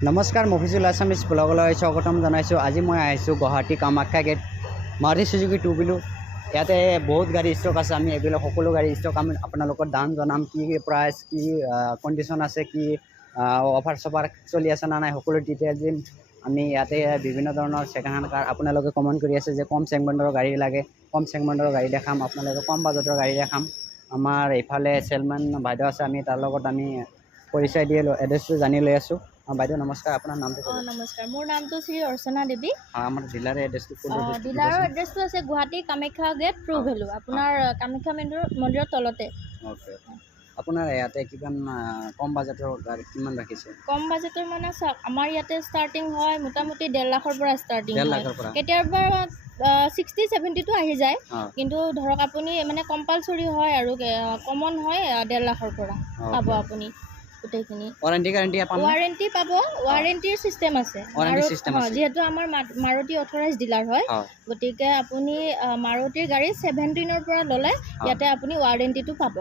নমস্কাৰ মফিজুল আছামিজ ব্লগলৈ স্বাগতম জনাইছোঁ। আজি মই আহিছোঁ Guwahati Kamakhya gate Maruti Suzuki 2 wheeler. ইয়াতে বহুত গাড়ী ষ্টক আছে। আমি এইবিলাক সকলো গাড়ী ষ্টক আমি আপোনালোকৰ দাম জনাম, কি প্ৰাইচ, কি কণ্ডিশ্যন আছে, কি অফাৰ চফাৰ চলি আছে না নাই, সকলো ডিটেইলছ দিম। আমি ইয়াতে বিভিন্ন ধৰণৰ ছেকেণ্ড হেণ্ড কাৰ আপোনালোকে কমেণ্ট কৰি আছে যে কম ছেগমেণ্টৰ গাড়ী লাগে, কম ছেগমেণ্টৰ গাড়ী দেখাম, আপোনালোকে কম বাজেটৰ গাড়ী দেখাম। আমাৰ এইফালে চেলমেন বাইদেউ আছে, আমি তাৰ লগত আমি পৰিচয় দিয়ে এড্ৰেছটো জানি লৈ আছোঁ। বাইদেউ নমস্কাৰ, আপোনাৰ নামটো ক'ব? নমস্কাৰ, মোৰ নামটো শ্ৰী অৰ্চনা দেৱী। আমাৰ ডিলাৰৰ এড্ৰেছটো ডিলাৰৰ এড্ৰেছটো আছে Guwahati Kamakhya gate True Value, আপোনাৰ কামাখ্যা মন্দিৰৰ তলতে। অ'কে, আপোনাৰ ইয়াতে কিমান কম বাজেটৰ গাড়ী কিমান ৰাখিছে? কম বাজেটৰ মানে চাওক, আমাৰ ইয়াতে ষ্টাৰ্টিং হয় মোটামুটি 1.5 লাখৰ পৰা ষ্টাৰ্টিং হয়। 1.5 লাখৰ পৰা কেতিয়াবা 60-70টো আহি যায়, কিন্তু ধৰক আপুনি মানে কম্পালচৰি হয় আৰু কমন হয় 1.5 লাখৰ পৰা পাব আপুনি গোটেইখিনি। ৱাৰেণ্টি পাব, ৱাৰেণ্টিৰ চিষ্টেম আছে আৰু যিহেতু আমাৰ মাৰুতি অথৰাইজ ডিলাৰ হয়, গতিকে আপুনি মাৰুতিৰ গাড়ী 17ৰ পৰা ল'লে ইয়াতে আপুনি ৱাৰেণ্টিটো পাব।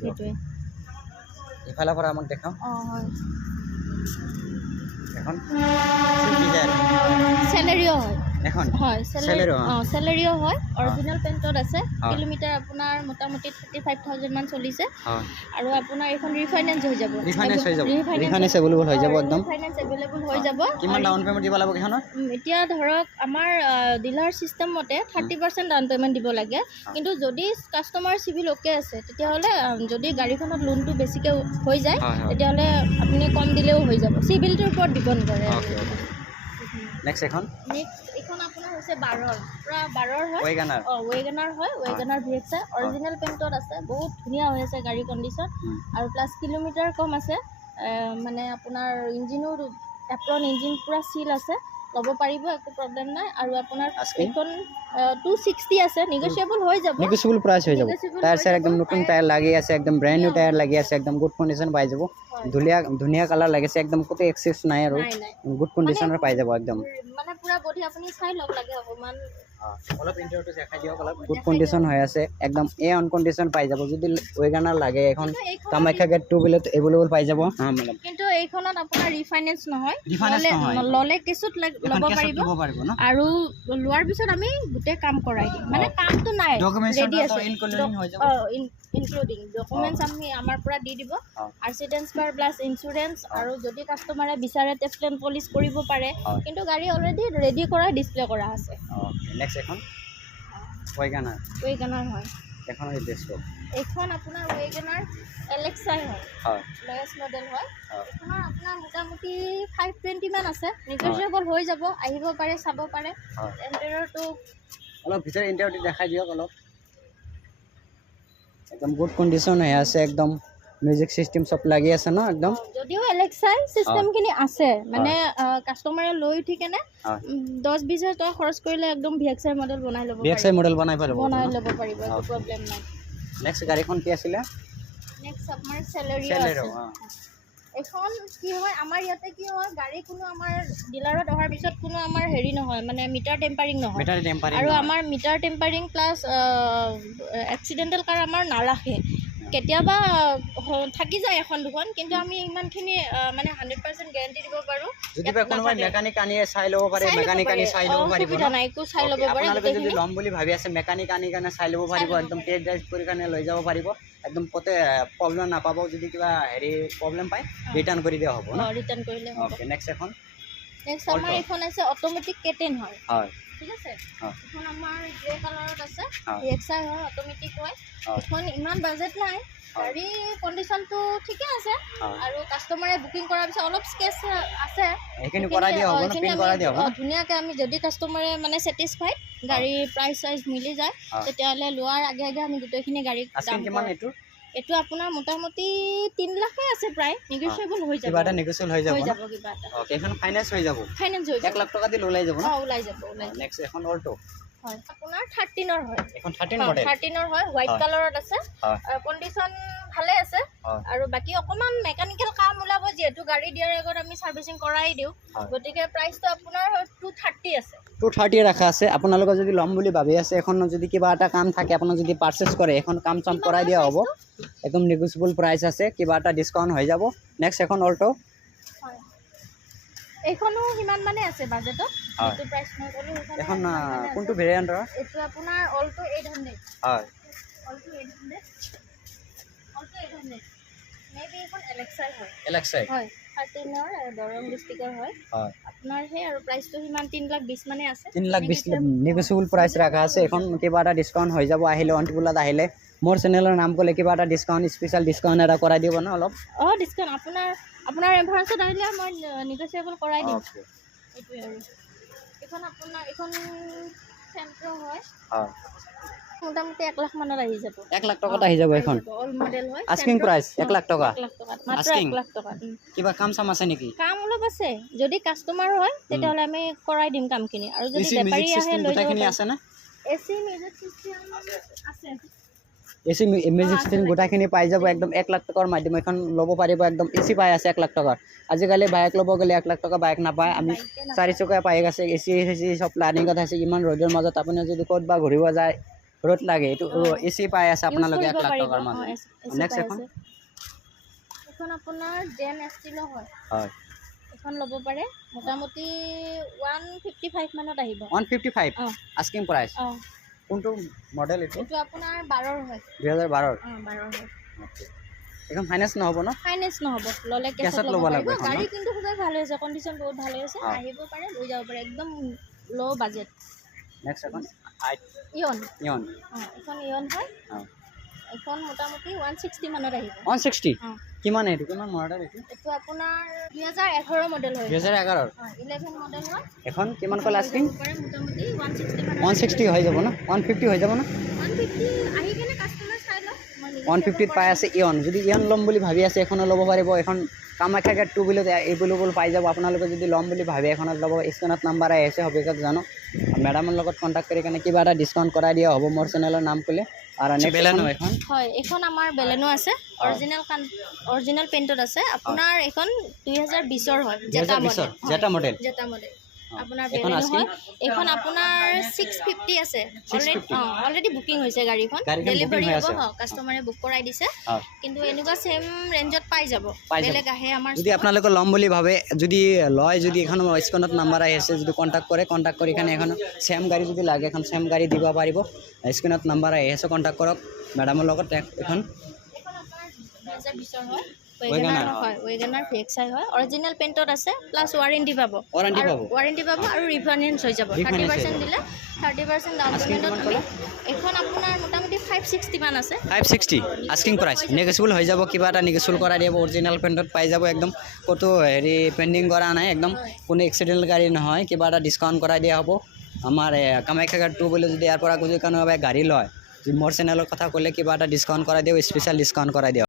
সেইটোৱে। ইফালৰ পৰা আমাক দেখাও। হয়, এখন চেলেৰিও হয়। এখন হয়, চেলেৰিও হয়। অৰিজিনেল পেইণ্টত আছে। কিলোমিটাৰ আপোনাৰ মোটামুটি 35,000 মান চলিছে। আৰু আপোনাৰ এখন ৰিফাইনেন্স হৈ যাব। ৰিফাইনেন্স এভেইলেবল হৈ যাব একদম। ৰিফাইনেন্স এভেইলেবল হৈ যাব। কিমান ডাউন পেমেণ্ট দিব লাগিব কিখনত? এতিয়া ধৰক আমাৰ ডিলাৰ চিষ্টেম মতে 30% ডাউন পেমেণ্ট দিব লাগে, কিন্তু যদি কাষ্টমাৰ চিভিল অ'কে আছে তেতিয়াহ'লে যদি গাড়ীখনত লোনটো বেছিকৈ হৈ যায় তেতিয়াহ'লে আপুনি কম দিলেও হৈ যাব। চিভিলটোৰ ওপৰত ডিপেণ্ড কৰে। নেক্সট এখন আপোনাৰ হৈছে 12 হয়। ৱেগনাৰ হয়। ৱেগনাৰ VXI অৰিজিনেল পেইণ্টত আছে, বহুত ধুনীয়া হৈ আছে গাড়ী কণ্ডিশ্যন, আৰু প্লাছ কিলোমিটাৰ কম আছে। মানে আপোনাৰ ইঞ্জিনো এপ্ৰন ইঞ্জিন পূৰা চিল আছে, ল'ব পাৰিব, একো প্ৰব্লেম নাই। আৰু আপোনাৰ এইখন 260 আছে, নেগোচিয়েবল হৈ যাব। নেগোচিয়েবল প্ৰাইচ হৈ যাব। টায়াৰ চাৰ একদম নতুন টায়াৰ লাগি আছে, একদম ব্ৰেণ্ড নিউ টায়াৰ লাগি আছে, একদম গুড কণ্ডিশ্যন পাই যাব। ধুনীয়া কালাৰ লাগিছে, একদম ক'তো এক্সেছ নাই আৰু গুড কণ্ডিশ্যনৰ পাই যাব একদম। মানে পুৰা বডি আপুনি চাই লওক লাগে অকমান। অলপ ইণ্টাৰভিউটো দেখাই দিয়ক। অলপ গুড কণ্ডিশ্যন হৈ আছে, একদম অন কণ্ডিশ্যন পাই যাব। যদি ৱেগনাৰ লাগে এখন কামাখ্যা গেট 2 হুইলাৰ এভেইলেবল পাই যাব। কিন্তু এইখনত আপোনাৰ ৰিফাইনেন্স নহয়, ল'লে কেছত ল'ব পাৰিব, আৰু লোৱাৰ পিছত আমি গোটেই কাম কৰাই দিম। মানে কামটো নাই, ৰেডি আছে, ইনক্লুডিং ডকুমেণ্টছ আমি আমাৰ পৰা দি দিব, আৰ্চিডেন্স কাৰ প্লাছ ইঞ্চুৰেঞ্চ, আৰু যদি কাষ্টমাৰে বিচাৰে টেফ্লেন পলিচ কৰিব পাৰে, কিন্তু গাড়ী অলৰেডি ৰেডি কৰা ডিছপ্লে কৰা আছে। নেক্সট এখন ৱেগনাৰ হয়। এখন এইখন আপোনাৰ ৱেগনাৰ LXI হয়, লয়েষ্ট মডেল হয়। এইখনৰ আপোনাৰ মোটামুটি 520 মান আছে, নেগোচিয়েবল হৈ যাব, আহিব পাৰে, চাব পাৰে। ইণ্টেৰিয়ৰটো অলপ ভিতৰৰ ইণ্টেৰিয়ৰটো দেখাই দিয়ক অলপ। একদম গুড কণ্ডিশ্যন হৈ আছে, একদম মিউজিক চিষ্টেম চব লাগি আছে ন একদম। যদিও LXI চিষ্টেমখিনি আছে, মানে কাষ্টমাৰে লৈ উঠি কেনে 10-20 হাজাৰ টকা খৰচ কৰিলে একদম VXI মডেল বনাই ল'ব পাৰিব। একো প্ৰব্লেম নাই। নেক্সট গাড়ীখন কি আছিলে? নেক্সট আপোনাৰ চেলেৰিও। এখন কি হয়, আমাৰ ইয়াতে কি হয়, গাড়ী কোনো আমাৰ ডিলাৰত অহাৰ পিছত কোনো আমাৰ হেৰি নহয়, মানে মিটাৰ টেম্পাৰিং নহয়, আৰু আমাৰ মিটাৰ টেম্পাৰিং প্লাছ এক্সিডেণ্টেল কাৰ আমাৰ নাৰাখে। কেতিয়াবা থাকি যায় এখন দুখন, কিন্তু আমি ইমানখিনি মানে 100% গেৰাণ্টি দিব পাৰোঁ। যদি কোনোবাই মেকানিক আনি চাই ল'ব পাৰে, মেকানিক আনি চাই ল'ব পাৰিব, একো চাই ল'ব পাৰে। আপোনালোকে যদি ল'ম বুলি ভাবি আছে, মেকানিক আনি কাৰণে চাই ল'ব পাৰিব, একদম টেষ্ট ড্ৰাইভ কৰি কাৰণে লৈ যাব পাৰিব, একদম ক'তে প্ৰব্লেম নাপাব। যদি কিবা হেৰি প্ৰব্লেম পায় ৰিটাৰ্ণ কৰি দিয়া হ'ব ন? ৰিটাৰ্ণ কৰিলে হ'ব। নেক্সট আমাৰ এইখন আছে অট'মেটিক কেটেন হয়, ঠিক আছে। এইখন আমাৰ গ্ৰে কালাৰত আছে, VXI হয়, অট'মেটিক হয়। এইখন ইমান বাজেট নাই, গাড়ী কণ্ডিশ্যনটো ঠিকে আছে, আৰু কাষ্টমাৰে বুকিং কৰাৰ পিছত অলপ স্কেচ আছে, সেইখিনি ধুনীয়াকৈ আমি যদি কাষ্টমাৰে মানে ছেটিছফাইড, গাড়ী প্ৰাইচ চাইজ মিলি যায়, তেতিয়াহ'লে লোৱাৰ আগে আমি গোটেইখিনি গাড়ী দাম। এইটো আপোনাৰ মোটামুটি 3 লাখে আছে প্ৰায়, নেগোচিয়েবল হৈ যাব। এইখন ফাইনেন্স হৈ যাব, 1 লাখ টকা দিলে ওলাই যাব। নেক্সট এখন অল্টো হয়, আপোনাৰ 13ৰ হয়। এখন 13ৰ হয়, হোৱাইট কালাৰত আছে, কণ্ডিশ্যন ভালে আছে, আৰু বাকী অকণমান মেকানিকেল কাম ওলাব, যিহেতু গাড়ী দিয়াৰ আগত আমি ছাৰ্ভিচিং কৰাই দিওঁ, গতিকে প্ৰাইচটো আপোনাৰ 230 আছে। 230 ৰাখা আছে। আপোনালোকে যদি ল'ম বুলি ভাবি আছে, এখন যদি কিবা এটা কাম থাকে, আপোনাৰ যদি পাৰ্চেছ কৰে, এখন কাম চাম কৰাই দিয়া হ'ব, একদম নেগোচিয়েবল প্ৰাইচ আছে, কিবা এটা ডিছকাউণ্ট হৈ যাব। নেক্সট এখন অল্টো এইখনো সিমান মানে আছে বাজেটত হয়। এইটো প্ৰাইচ মই ক'লো সেইখন এখন কোনটো ভেৰিয়েণ্টৰ? এইটো আপোনাৰ অলটো 800 হয় অলটো 800 অলটো 800 মেবি এখন এলেক্সাৰ হয় এলেক্সাই হয় 13ৰ দৰং ডিষ্ট্ৰিক্টৰ হয় হয় আপোনাৰ সেই আৰু প্ৰাইচটো সিমান 3,20,000 মানে আছে 3,20,000 নেগোচিয়েবল প্ৰাইচ ৰাখা আছে। এখন কিবা এটা ডিছকাউণ্ট হৈ যাব আহিলে অন্তিমূলত আহিলে মোৰ চেনেলৰ নাম ক'লে কিবা এটা ডিছকাউণ্ট স্পেচিয়েল ডিছকাউণ্ট এটা কৰাই দিব ন অলপ? ডিছকাউণ্ট আপোনাৰ ৰেফাৰেঞ্চত আহিলে মই নিগচিয়েবল কৰাই দিম এইটোৱে আৰু এইখন আপোনাৰ এইখন চেণ্ট্ৰ হয় হয় মোটামুটি 1 লাখ মানত আহি যাব 1 লাখ টকাত আহি যাব এখন অল মডেল হয় আস্কিং প্ৰাইচ 1 লাখ টকা 1 লাখ টকাত মাত্ৰ Asking? 1 লাখ টকা কিবা কাম চাম আছে নেকি? কাম অলপ আছে যদি কাষ্টমাৰ হয় তেতিয়াহ'লে আমি কৰাই দিম কামখিনি আৰু যদি এচি বেপাৰী মিউজিক আহে চিষ্টেম লৈ যাব গোটেইখিনি আছে না? এচি মিউজিক চিষ্টেম আছে এচি মিউজিক চিষ্টেম গোটেইখিনি পাই যাব একদম 1 লাখ টকাৰ মাধ্যমে এখন ল'ব পাৰিব একদম এচি পাই আছে 1 লাখ টকাৰ আজিকালি বাইক ল'ব গ'লে 1 লাখ টকা বাইক নাপায় আমি 4 চকীয়া পাই আছে এচি চব প্লানিঙত আছে ইমান ৰ'দৰ মাজত আপুনি যদি ক'ত বা ঘূৰিব যায় ৰ'দ লাগে এইটো এচি পাই আছে আপোনালোকে 1 লাখ টকাৰ মাজত নেক্সট এখন এখন আপোনাৰ জেন এষ্টিলো হয় হয় এখন ল'ব পাৰে মোটামুটি 155 মানত আহিব 155 আস্কিং প্ৰাইচ কোনটো মডেল এইটো এইটো আপোনাৰ 12ৰ হয় 2012ৰ 12ৰ হয় এখন ফাইনেন্স নহ'ব ন? ফাইনেন্স নহ'ব ল'লে কেছত কেছত ল'ব ল'ব লাগিব পাৰিব এখন ন? গাড়ী কিন্তু খুবেই ভাল হৈছে কণ্ডিশ্যন বহুত ভাল হৈছে আহিব পাৰে লৈ যাব পাৰে একদম ল' বাজেট নেক্সট এখন ইয়ন ইয়ন এখন ইয়ন হয় এখন মোটামুটি 160 মানত আহিব 160 কিমান এইটো কিমান মডেল এইটো এইটো আপোনাৰ 2011 মডেল হয় 2011ৰ 11 মডেল হয় এখন কিমান ক'লে আস্কিং পাৰে মোটামুটি 160 মানত 160 হৈ যাব ন 150 হৈ যাব ন 150 আহি কেনে কাষ্টমাৰ চাই লওক 150 পাই আছে ইয়ন যদি ইয়ন ল'ম বুলি ভাবি আছে এখনো ল'ব পাৰিব এখন কামাখ্যা গেট 2 বুলি এভেইলেবল পাই যাব আপোনালোকে যদি ল'ম বুলি ভাবি এখনত ল'ব স্ক্ৰীনত নাম্বাৰ আহি আছে হবিকত জানো মেডামৰ লগত কণ্টেক্ট কৰি কেনে কিবা এটা ডিছকাউণ্ট কৰাই দিয়া হ'ব মোৰ চেনেলৰ নাম ক'লে আৰু নেক্সট বেলেনো এখন হয় এখন আমাৰ বেলেনো আছে অৰিজিনেল পেইণ্টত আছে আপোনাৰ এখন 2020ৰ হয় জেটা মডেল আপোনাৰ বেলেনো হয় এখন আপোনাৰ 650 আছে অলৰেডি বুকিং হৈছে গাড়ীখন ডেলিভাৰী হ'ব কাষ্টমাৰে বুক কৰাই দিছে কিন্তু এনেকুৱা সেম ৰেঞ্জত পাই যাব বেলেগ আহে আমাৰ যদি আপোনালোকে ল'ম বুলি ভাবে যদি লয় যদি এখন স্ক্ৰীনত নাম্বাৰ আহি আছে যদি কণ্টেক্ট কৰি কেনে এখন সেম গাড়ী যদি লাগে এখন সেম গাড়ী দিব পাৰিব স্ক্ৰীনত নাম্বাৰ আহি আছে কণ্টেক্ট কৰক মেডামৰ লগত এখন আপোনাৰ 2020ৰ হয় ৱেগনাৰ VXI হয় অৰিজিনেল পেইণ্টত আছে প্লাছ ৱাৰেণ্টি পাব আৰু ৰিফাইনেন্স হৈ যাব 30% দিলে 30% ডাউন পে'মেণ্টত আমি এখন আপোনাৰ মোটামুটি 560 মান আছে 560 আস্কিং প্ৰাইচ নেগোচিয়েবল হৈ যাব কিবা এটা নেগোচিয়েবল কৰাই দিব অৰিজিনেল পেইণ্টত পাই যাব একদম ক'তো পেণ্ডিং কৰা নাই একদম কোনো এক্সিডেণ্ট গাড়ী নহয় কিবা এটা ডিছকাউণ্ট কৰাই দিয়া হ'ব আমাৰ কামাখ্যা ঘাট 2 বুলি যদি ইয়াৰ পৰা যদি কোনোবাই গাড়ী লয় মোৰ চেনেলৰ কথা ক'লে কিবা এটা ডিছকাউণ্ট কৰাই দিওঁ স্পেচিয়েল ডিছকাউণ্ট কৰাই দিওঁ